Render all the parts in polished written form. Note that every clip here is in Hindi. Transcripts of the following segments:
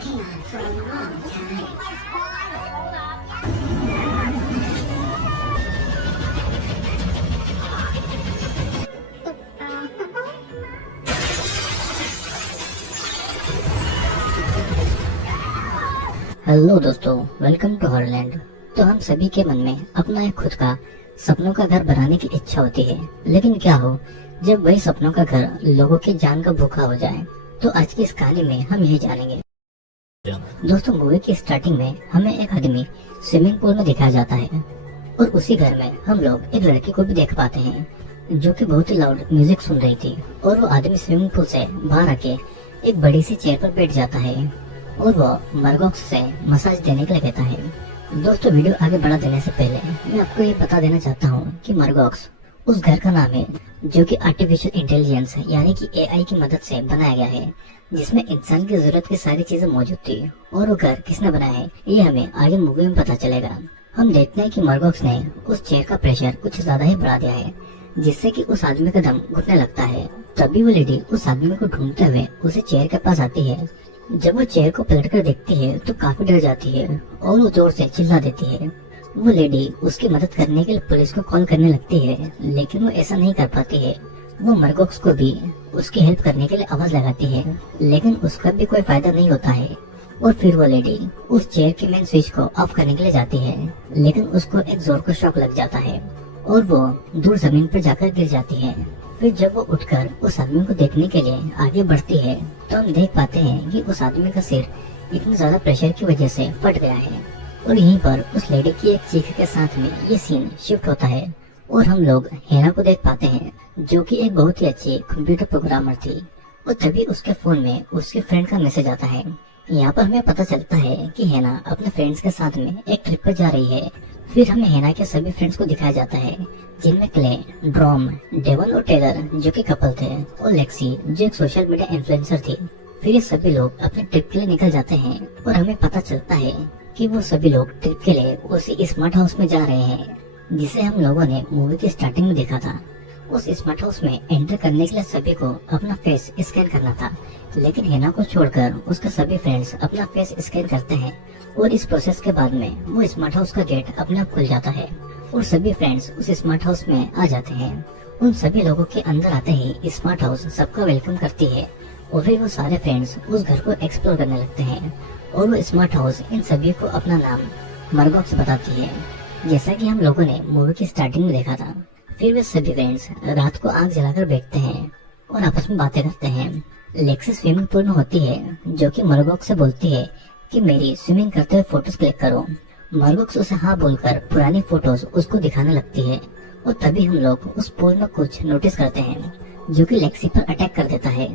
working on for a long time. Hello दोस्तों, वेलकम टू हॉरलैंड। तो हम सभी के मन में अपना एक खुद का सपनों का घर बनाने की इच्छा होती है, लेकिन क्या हो जब वही सपनों का घर लोगों की जान का भूखा हो जाए। तो आज की इस कहानी में हम यही जानेंगे। दोस्तों, मूवी की स्टार्टिंग में हमें एक आदमी स्विमिंग पूल में दिखाया जाता है और उसी घर में हम लोग एक लड़की को भी देख पाते हैं जो कि बहुत ही लाउड म्यूजिक सुन रही थी। और वो आदमी स्विमिंग पूल से बाहर आके एक बड़ी सी चेयर पर बैठ जाता है और वो मरगॉक्स से मसाज देने के लिए कहता है। दोस्तों, वीडियो आगे बढ़ा देने से पहले मैं आपको ये बता देना चाहता हूँ कि मरगॉक्स उस घर का नाम है जो कि आर्टिफिशियल इंटेलिजेंस यानी कि एआई की मदद से बनाया गया है, जिसमें इंसान की जरूरत की सारी चीजें मौजूद थी। और वो घर किसने बनाया है ये हमें आगे मूवी में पता चलेगा। हम देखते हैं कि मरगॉक्स ने उस चेयर का प्रेशर कुछ ज्यादा ही बढ़ा दिया है, जिससे कि उस आदमी का दम घुटने लगता है। तभी वो लेडी उस आदमी को ढूंढते हुए उसे चेयर के पास आती है। जब वो चेयर को पलट कर देखती है तो काफी डर जाती है और वो जोर से चिल्ला देती है। वो लेडी उसकी मदद करने के लिए पुलिस को कॉल करने लगती है, लेकिन वो ऐसा नहीं कर पाती है। वो मरगॉक्स को भी उसकी हेल्प करने के लिए आवाज लगाती है, लेकिन उसका भी कोई फायदा नहीं होता है। और फिर वो लेडी उस चेयर के मेन स्विच को ऑफ करने के लिए जाती है, लेकिन उसको एक जोर का शॉक लग जाता है और वो दूर जमीन पर जाकर गिर जाती है। फिर जब वो उठकर उस आदमी को देखने के लिए आगे बढ़ती है तो हम देख पाते हैं कि उस आदमी का सिर इतनी ज्यादा प्रेशर की वजह से फट गया है। और यहीं पर उस लेडी की एक चीख के साथ में ये सीन शिफ्ट होता है और हम लोग हेना को देख पाते हैं जो कि एक बहुत ही अच्छी कंप्यूटर प्रोग्रामर थी। और तभी उसके फोन में उसके फ्रेंड का मैसेज आता है। यहाँ पर हमें पता चलता है कि हेना अपने फ्रेंड्स के साथ में एक ट्रिप पर जा रही है। फिर हमें हेना के सभी फ्रेंड्स को दिखाया जाता है, जिनमें क्ले, ड्रॉम, डेवन और टेलर जो कि कपल थे, और लेक्सी जो एक सोशल मीडिया इन्फ्लुएंसर थी। फिर ये सभी लोग अपने ट्रिप के लिए निकल जाते हैं और हमें पता चलता है कि वो सभी लोग ट्रिप के लिए उसी स्मार्ट हाउस में जा रहे हैं जिसे हम लोगों ने मूवी की स्टार्टिंग में देखा था। उस स्मार्ट हाउस में एंटर करने के लिए सभी को अपना फेस स्कैन करना था, लेकिन हेना को छोड़कर उसके सभी फ्रेंड्स अपना फेस स्कैन करते हैं और इस प्रोसेस के बाद में वो स्मार्ट हाउस का गेट अपने आप खुल जाता है और सभी फ्रेंड्स उस स्मार्ट हाउस में आ जाते हैं। उन सभी लोगों के अंदर आते ही स्मार्ट हाउस सबका वेलकम करती है और फिर वो सारे फ्रेंड्स उस घर को एक्सप्लोर करने लगते हैं और वो स्मार्ट हाउस इन सभी को अपना नाम मरगॉक्स बताती है, जैसा कि हम लोगों ने मूवी की स्टार्टिंग में देखा था। फिर वे सभी फ्रेंड्स रात को आग जलाकर बैठते हैं और आपस में बातें करते हैं। लेक्सी स्विमिंग पूल में होती है जो कि मरगॉक्स से बोलती है कि मेरी स्विमिंग करते हुए फोटोज क्लिक करो। मरगॉक्स उसे हाँ बोलकर पुरानी फोटोज उसको दिखाने लगती है और तभी हम लोग उस पूल में कुछ नोटिस करते हैं जो कि लेक्सी पर अटैक कर देता है।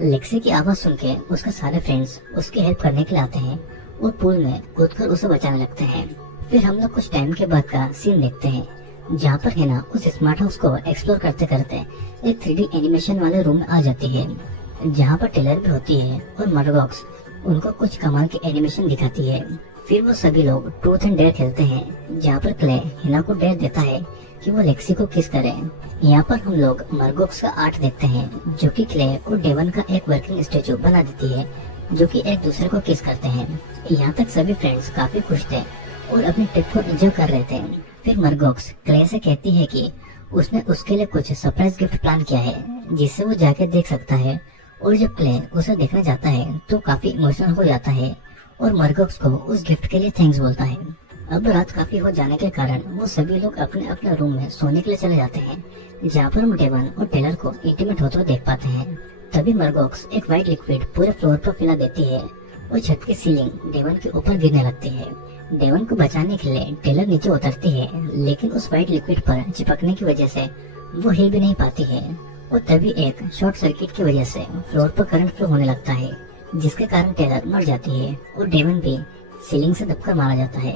लेक्सी की आवाज सुन के उसके सारे फ्रेंड्स उसकी हेल्प करने के लिए आते हैं और पूल में कूदकर उसे बचाने लगते हैं। फिर हम लोग कुछ टाइम के बाद का सीन देखते हैं जहाँ पर हेना उस स्मार्ट हाउस को एक्सप्लोर करते करते एक 3D एनिमेशन वाले रूम में आ जाती है, जहाँ पर टेलर भी होती है और मरगॉक्स उनको कुछ कमाल की एनिमेशन दिखाती है। फिर वो सभी लोग ट्रूथ एंड डेयर खेलते हैं, जहाँ पर क्ले हिना को डेयर देता है कि वो लेक्सी को किस करे। यहाँ पर हम लोग मरगॉक्स का आर्ट देखते हैं जो कि क्ले और डेवन का एक वर्किंग स्टेचू बना देती है जो कि एक दूसरे को किस करते हैं। यहाँ तक सभी फ्रेंड्स काफी खुश थे और अपनी ट्रिप को एंजॉय कर रहे थे। फिर मरगॉक्स क्ले से कहती है कि उसने उसके लिए कुछ सरप्राइज गिफ्ट प्लान किया है जिससे वो जाके देख सकता है। और जब क्ले उसे देखने जाता है तो काफी इमोशनल हो जाता है और मरगॉक्स को उस गिफ्ट के लिए थैंक्स बोलता है। अब रात काफी हो जाने के कारण वो सभी लोग अपने अपने रूम में सोने के लिए चले जाते हैं, जहाँ पर हम डेवन और टेलर को इंटीमेट होते हुए देख पाते हैं। तभी मरगॉक्स एक व्हाइट लिक्विड पूरे फ्लोर पर फैला देती है और छत की सीलिंग डेवन के ऊपर गिरने लगती है। डेवन को बचाने के लिए टेलर नीचे उतरती है, लेकिन उस व्हाइट लिक्विड पर चिपकने की वजह से वो हिल भी नहीं पाती है। और तभी एक शॉर्ट सर्किट की वजह से फ्लोर पर करंट फ्लो होने लगता है, जिसके कारण टेलर मर जाती है और डेवन भी सीलिंग से दबकर मारा जाता है।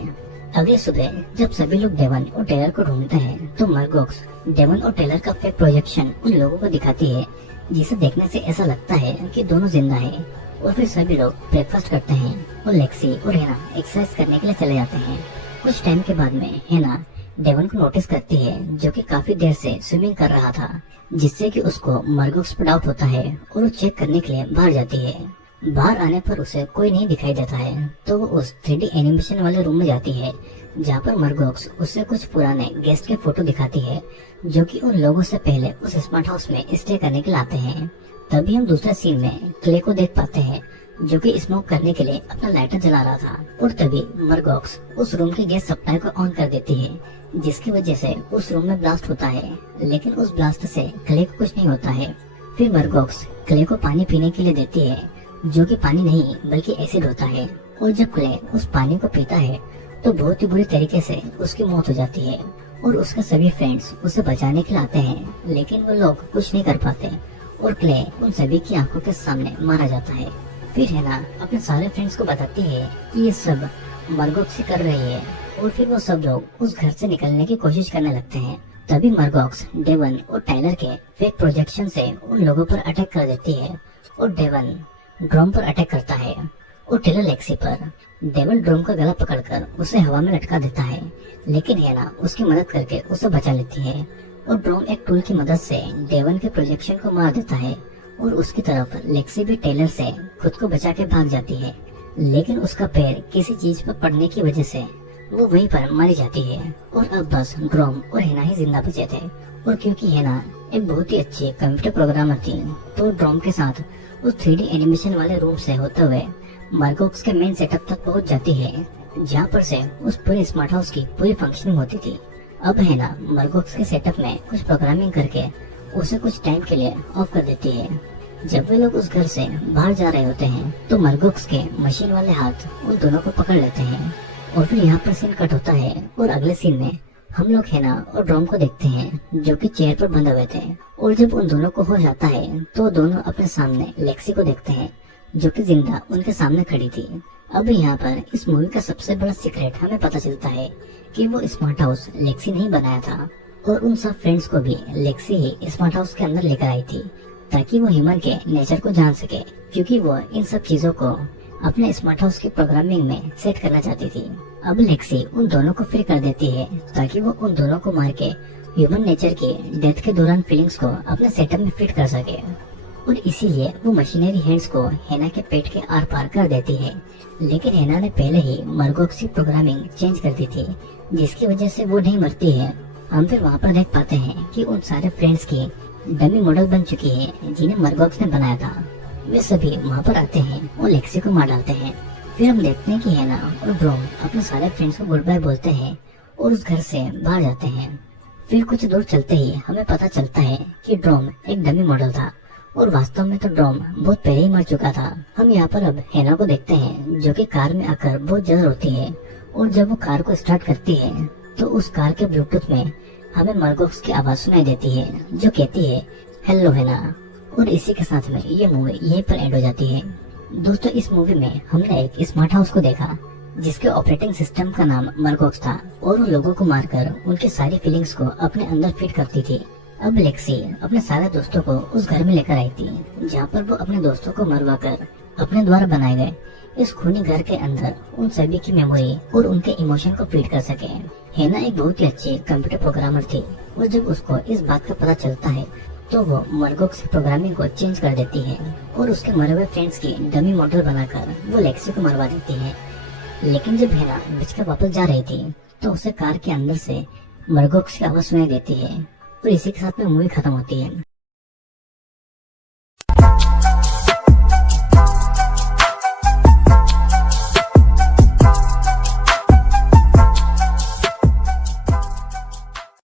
अगले सुबह जब सभी लोग डेवन और टेलर को ढूंढते हैं तो मरगॉक्स डेवन और टेलर का फेक प्रोजेक्शन उन लोगों को दिखाती है, जिसे देखने से ऐसा लगता है कि दोनों जिंदा है। और फिर सभी लोग ब्रेकफास्ट करते हैं और लेक्सी और हेना एक्सरसाइज करने के लिए चले जाते हैं। कुछ टाइम के बाद में हेना डेवन को नोटिस करती है जो कि काफी देर से स्विमिंग कर रहा था, जिससे कि उसको मरगॉक्स पर डाउट होता है और वो चेक करने के लिए बाहर जाती है। बाहर आने पर उसे कोई नहीं दिखाई देता है, तो वो उस 3D एनिमेशन वाले रूम में जाती है, जहाँ पर मर्गोक्स उसे कुछ पुराने गेस्ट के फोटो दिखाती है, जो कि उन लोगों से पहले उस स्मार्ट हाउस में स्टे करने के लिए आते हैं। तभी हम दूसरे सीन में क्ले को देख पाते हैं, जो कि स्मोक करने के लिए अपना लाइटर जला रहा था। और तभी मर्गोक्स उस रूम की गैस सप्लाई को ऑन कर देती है, जिसकी वजह से उस रूम में ब्लास्ट होता है। लेकिन उस ब्लास्ट से क्ले को कुछ नहीं होता है। फिर मर्गोक्स क्ले को पानी पीने के लिए देती है, जो कि पानी नहीं बल्कि एसिड होता है। और जब क्ले उस पानी को पीता है तो बहुत ही बुरी तरीके से उसकी मौत हो जाती है। और उसके सभी फ्रेंड्स उसे बचाने के लिए आते हैं, लेकिन वो लोग कुछ नहीं कर पाते और क्ले उन सभी की आंखों के सामने मारा जाता है। फिर हैना अपने सारे फ्रेंड्स को बताती है कि ये सब मर्गोक्स ही कर रही है, और फिर वो सब लोग उस घर से निकलने की कोशिश करने लगते हैं। तभी मर्गोक्स डेवन और टाइलर के फेक प्रोजेक्शन से उन लोगों पर अटैक कर देती है, और डेवन ड्रोम पर अटैक करता है और टेलर लेक्सी पर। डेवन ड्रोम का गला पकड़कर उसे हवा में लटका देता है, लेकिन हैना उसकी मदद करके उसे बचा लेती है, और ड्रोम एक टूल की मदद से डेवन के प्रोजेक्शन को मार देता है। और उसकी तरफ लेक्सी भी टेलर से खुद को बचा के भाग जाती है, लेकिन उसका पैर किसी चीज पर पड़ने की वजह से वो वहीं पर मारी जाती है। और अब बस ड्रोम और हैना ही जिंदा बचे थे, और क्योंकि हैना एक बहुत ही अच्छी कंप्यूटर प्रोग्रामर थी, तो ड्रोम के साथ उस 3D एनिमेशन वाले रूम से होते हुए मर्गोक्स के मेन सेटअप तक पहुंच जाती है, जहां पर से उस पूरे स्मार्ट हाउस की पूरी फंक्शनिंग होती थी। अब हैना मर्गोक्स के सेटअप में कुछ प्रोग्रामिंग करके उसे कुछ टाइम के लिए ऑफ कर देती है। जब वे लोग उस घर से बाहर जा रहे होते हैं, तो मर्गोक्स के मशीन वाले हाथ उन दोनों को पकड़ लेते हैं। और फिर यहाँ पर सीन कट होता है, और अगले सीन में हम लोग हैना और ड्रोम को देखते हैं, जो कि चेयर पर बंधे हुए थे। और जब उन दोनों को होश आता है, तो दोनों अपने सामने लेक्सी को देखते हैं, जो कि जिंदा उनके सामने खड़ी थी। अब यहाँ पर इस मूवी का सबसे बड़ा सीक्रेट हमें पता चलता है कि वो स्मार्ट हाउस लेक्सी नहीं बनाया था, और उन सब फ्रेंड्स को भी लेक्सी ही स्मार्ट हाउस के अंदर लेकर आई थी, ताकि वो ह्यूमन के नेचर को जान सके, क्योंकि वो इन सब चीजों को अपने स्मार्ट हाउस की प्रोग्रामिंग में सेट करना चाहती थी। अब लेक्सी उन दोनों को फ्री कर देती है, ताकि वो उन दोनों को मार के ह्यूमन नेचर की डेथ के दौरान फीलिंग्स को अपने सेटअप में फिट कर सके। और इसीलिए वो मशीनरी हैंड्स को हैना के पेट के आर पार कर देती है। लेकिन हैना ने पहले ही मर्गोक्स की प्रोग्रामिंग चेंज कर दी थी, जिसकी वजह से वो नहीं मरती है। हम फिर वहाँ पर देख पाते हैं कि उन सारे फ्रेंड्स की डमी मॉडल बन चुकी है, जिन्हें मर्गोक्स ने बनाया था। वे सभी वहाँ पर आते हैं और लेक्सी को मार डालते हैं। फिर हम देखते हैं कि हैना और ड्रोम अपने सारे फ्रेंड्स को गुड बाय बोलते हैं और उस घर से बाहर जाते हैं। फिर कुछ दूर चलते ही हमें पता चलता है कि ड्रोम एक डमी मॉडल था, और वास्तव में तो ड्रोम बहुत पहले ही मर चुका था। हम यहाँ पर अब हैना को देखते हैं, जो कि कार में आकर बहुत जल्द रोती है, और जब वो कार को स्टार्ट करती है, तो उस कार के ब्लूटूथ में हमें मर्गोक्स की आवाज सुनाई देती है, जो कहती है हेलो हैना। और इसी के साथ में ये मूवी यहीं पर एंड हो जाती है। दोस्तों, इस मूवी में हमने एक स्मार्ट हाउस को देखा, जिसके ऑपरेटिंग सिस्टम का नाम मर्गोक्स था, और वो लोगों को मारकर उनकी सारी फीलिंग्स को अपने अंदर फिट करती थी। अब लेक्सी अपने सारे दोस्तों को उस घर में लेकर आई थी, जहाँ पर वो अपने दोस्तों को मरवा कर अपने द्वारा बनाए गए इस खूनी घर के अंदर उन सभी की मेमोरी और उनके इमोशन को फीड कर सके। हैना एक बहुत ही अच्छी कंप्यूटर प्रोग्रामर थी, और जब उसको इस बात का पता चलता है, तो वो मर्गोक्स की प्रोग्रामिंग को चेंज कर देती है, और उसके मरे हुए फ्रेंड्स की डमी मॉडल बनाकर वो लेक्सी को मरवा देती है। लेकिन जब हैना बचकर वापस जा रही थी, तो उसे कार के अंदर से मर्गोक्स की आवाज सुनाई देती है, और इसी के साथ में मूवी खत्म होती है।